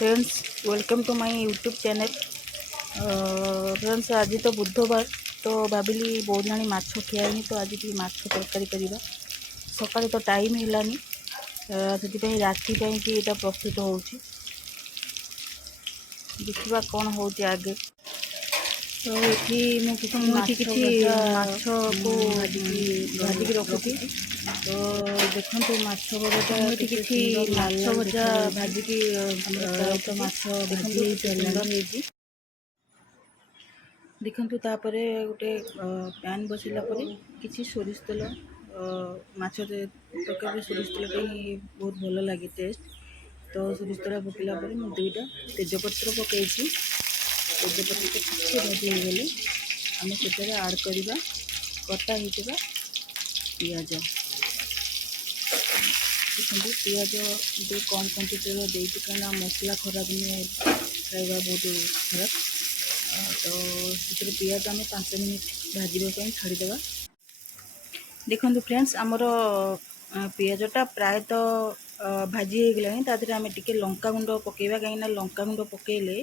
Friends, welcome to my YouTube channel. Friends, आज तो बुधवार तो भाविली बहुत जानी माछ खियानी तो आज टी माछ तरकारी करवा। सकाଳେ तो टाइम हेलानी से राति कि यहाँ प्रस्तुत हो देखा कौन हो आगे। तो ये किसी माछ को भाजिकी रखुची। तो देखो माछ भजाटा किसी माछ भजा भाजिकी तो माछ भाजी सुंदर होगी। देखु तापर गोटे पैन बसला किसी सोरिष तेल माछ तक सोरिष तेल बहुत भल लगे टेस्ट। तो सोरिष तेल पकड़ा मुझे दुईटा तेजपत्र पकई तेजपत्र किसी भाजी हो गले आम से आड करवा कटा होता पियाज। देखिए पियाज जो कम क्वांटिटी देती कहीं मसला खराब दिने खाଇବା बहुत खराब। तो से पियाज आम 5 मिनिट भाजवाई छाड़ीदे। देखो फ्रेंड्स, आमर पियाजटा प्रायतः भाजी हो गलानी। तादेह आम टे लंका गुंड पकेबा कहीं लंका गुंड पकेले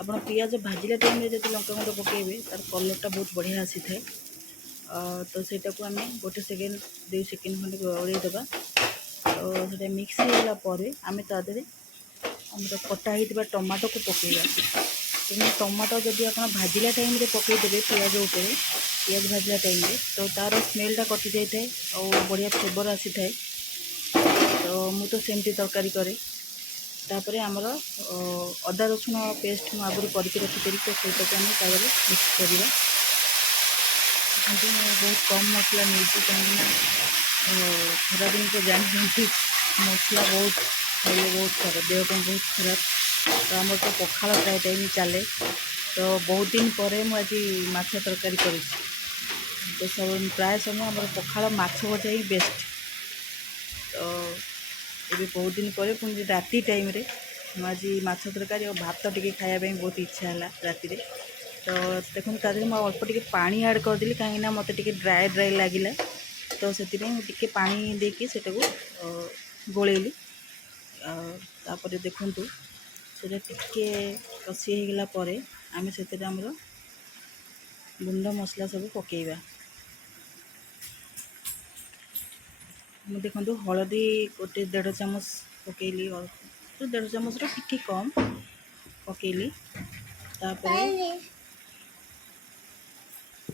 आप पियाज भाजिला टाइम जब लंका गुंड पकेबे तार कलरटा बहुत बढ़िया आसी थाए। तो सेटा को आम गोटे सेकेंड 2 सेकेंड खंडे गड़ेदेवा। तो से मिक्स होगा आम तादेह आम कटा होता टमाटो को पकेगा। तो टमाटो जब आप भाजिला टाइम पकईदेवे पियाज उपर पियाज भाजिला टाइम तो तार स्मेलटा कटि जाए और बढ़िया फ्लेवर आसी थाए। तो मु तो सेमती तरकारी करे। तापर आमर अदा रसुण पेस्ट मुझे आगुरी करके रखी तो सहीटा को आम तार मिक्स करवा। बहुत कम मसला नहीं कहीं खरा दिन तो जानते मसला बहुत खाइए बहुत खराब देहपाई बहुत खराब। तो आम तो पखाड़ प्राय टाइम चले। तो बहुत दिन पर मुझे माछ तरकारी कर तो सब प्राय समय आम पखाड़ माछ भजा ही बेस्ट। तो ये बहुत दिन पर पुणी राति टाइम आज माछ तरकारी और भात टे खायापी बहुत इच्छा है राति। तो देखो तादेह मुझे अल्प टे पानी ऐड करदेली कहीं मत टे ड्राए ड्राए लगिला। तो से टे पानी देकी सेटा को गोलेली। तापर देखु से टे कषि होगला आम से गुंड मसला सब पकेबा। देखो हलदी गोटे 1.5 चामच पकेली तो 1.5 चामच टी कम पकेली।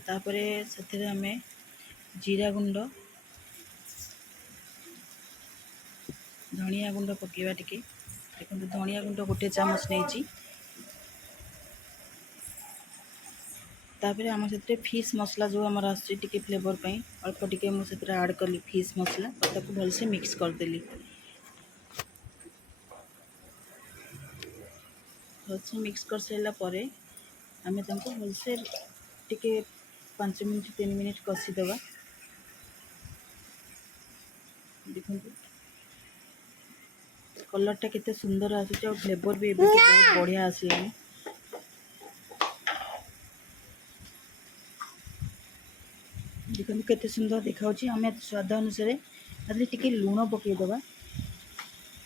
तापर से आम जीरा गुंड धनिया गुंड पकेबा टिके। देखो धनिया गुंड 1 चामच नहीं। तापर आम से फिश मसला जो आम आसटी फ्लेवर पाई अल्प टिके मुझे ऐड कली फिश मसला और ताको भलसे मिक्स करदेली। भलसे मिक्स कर सारापर आम भलसे टिके 5 मिनट 3 मिनट कषिदेवा। देखो कलरटा केते सुंदर आसूँ और फ्लेवर भी बहुत बढ़िया आसलानी। देखो केते सुंदर देखा आम स्वाद अनुसार टी लुण पकईदेवा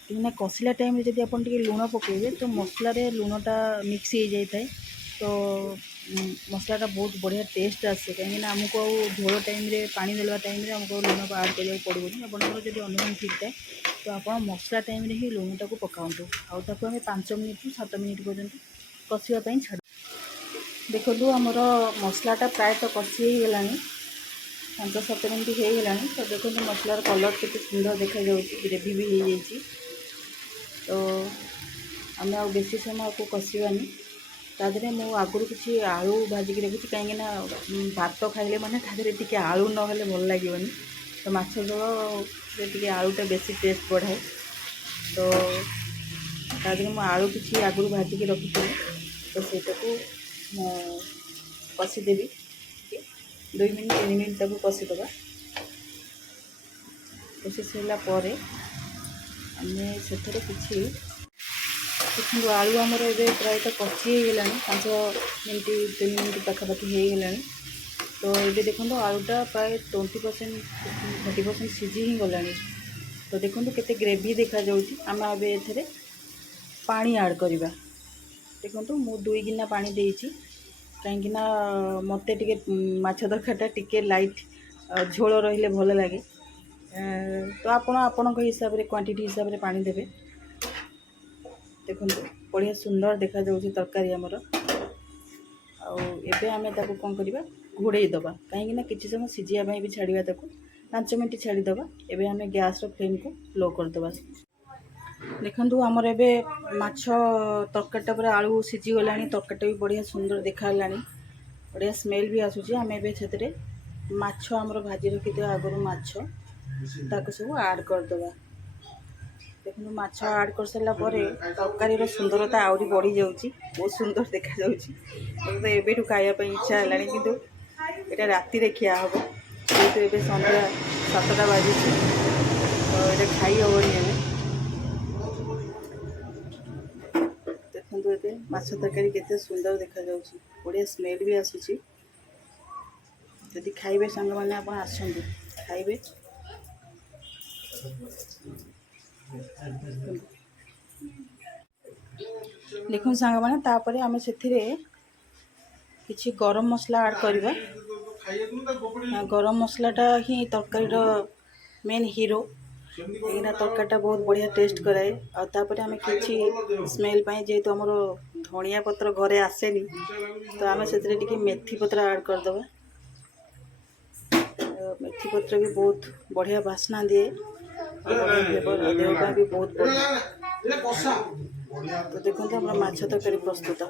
कहीं कषिला टाइम जब आप लुण पकेबे तो मसला लुणटा मिक्स हो जाए। तो मसलाटा बहुत बढ़िया टेस्ट आसे कहीं आमको झोल टाइम पानी देवा टाइम आमको लुण ऐड करा पड़ोनी। आपंकर जब अनुमान ठीक थाए तो आप मसला टाइम ही लुणटा को पकाऊँ आम 5 मिनिट 7 मिनिट पर्यंत कषापी छाड़। देखो आमर मसलाटा प्रायतः कषि होगला 5-7 मिनिट हो गला। तो देखो मसलार कलर के सुंदर देखा ग्रेवी भी हो जाए। तो आम आ बेसी समय आपको कषानी तादेह मु आगुरी किसी आलू भाजिकी रखी कहीं भात खाइले मैंने तादेह टी आलू ना भल लगे। तो माछ झोल टे आलूटा बेसी टेस्ट बढ़ाए। तो तादेह मु आलू किसी आगुरी भाजिकी रखी तो सेटा को कषिदेवी 2 मिनिट 3 मिनिट तक कषिदेवा। कषि सारापर आम से किसी देखो आलू आमर ए प्रायतः कषि होगला 5 मिनिट 3 मिनिट पाखापाखि हो गला। तो ये देखो आलूटा प्राय 20% 30% सीझी ही गला। तो देखो केते ग्रेवी देखा आम ए पानी ऐड करवा। देखो मु 2 गिना पानी देइछि कहीं मत टे माछ तरकारीटा टिके लाइट झोल रही भल लगे। तो आपण हिसाब से क्वांटिटी हिसाब से पानी देवे। देखो बढ़िया सुंदर देखा जाउछि तरकारी हमर। आबे आमे ताको कौन करवा घोड़े दबा कहीं किसी समय सीझिया भी छाड़ा। ताको 5 मिनट छाड़ीदबा। एबे आमे गैस फ्लेम को लो करदबा। देखो आमर एबे माछ तरकारीटा पूरा आलू सीझी गलानी। तरकारीटा भी बढ़िया सुंदर देखा बढ़िया स्मेल भी आसूची। आम ए माछ आमर भाजी रखी आगुरी माछ ताको सब ऐड करदबा। देखो माछ ऐड कर सारा तरकारी सुंदरता आहरी बढ़ी जाऊँगी। बहुत सुंदर देखा जाऊँगी। तो एबेठू खायापी इच्छा है किंतु यहाँ राति खिया हम जेहेतु ए सन्ध्या 7टा बाजी तो ये खाई हेनी एवं। देखो ये माछ तरकारी केते सुंदर देखा जाऊँगी। बढ़िया स्मेल भी आसूची। जदि खाइबे सांग मैंने आप आसंतु खाइबे। देखो सांग मैंने तापर आम से किसी गरम मसला ऐड करवा। गरम मसलाटा ही तरकारी मेन हीरो। यहाँ तरकारीटा बहुत बढ़िया टेस्ट कराए। आपर आम कि स्मेल जेहेतु आमर धनिया पत्र घरे आसेनी तो आम से मेथी पत्र ऐड करदे। मेथी पत्र भी बहुत बढ़िया बास्ना दिए। देह भी बहुत बढ़िया। तो देखो माछ तरकारी प्रस्तुत।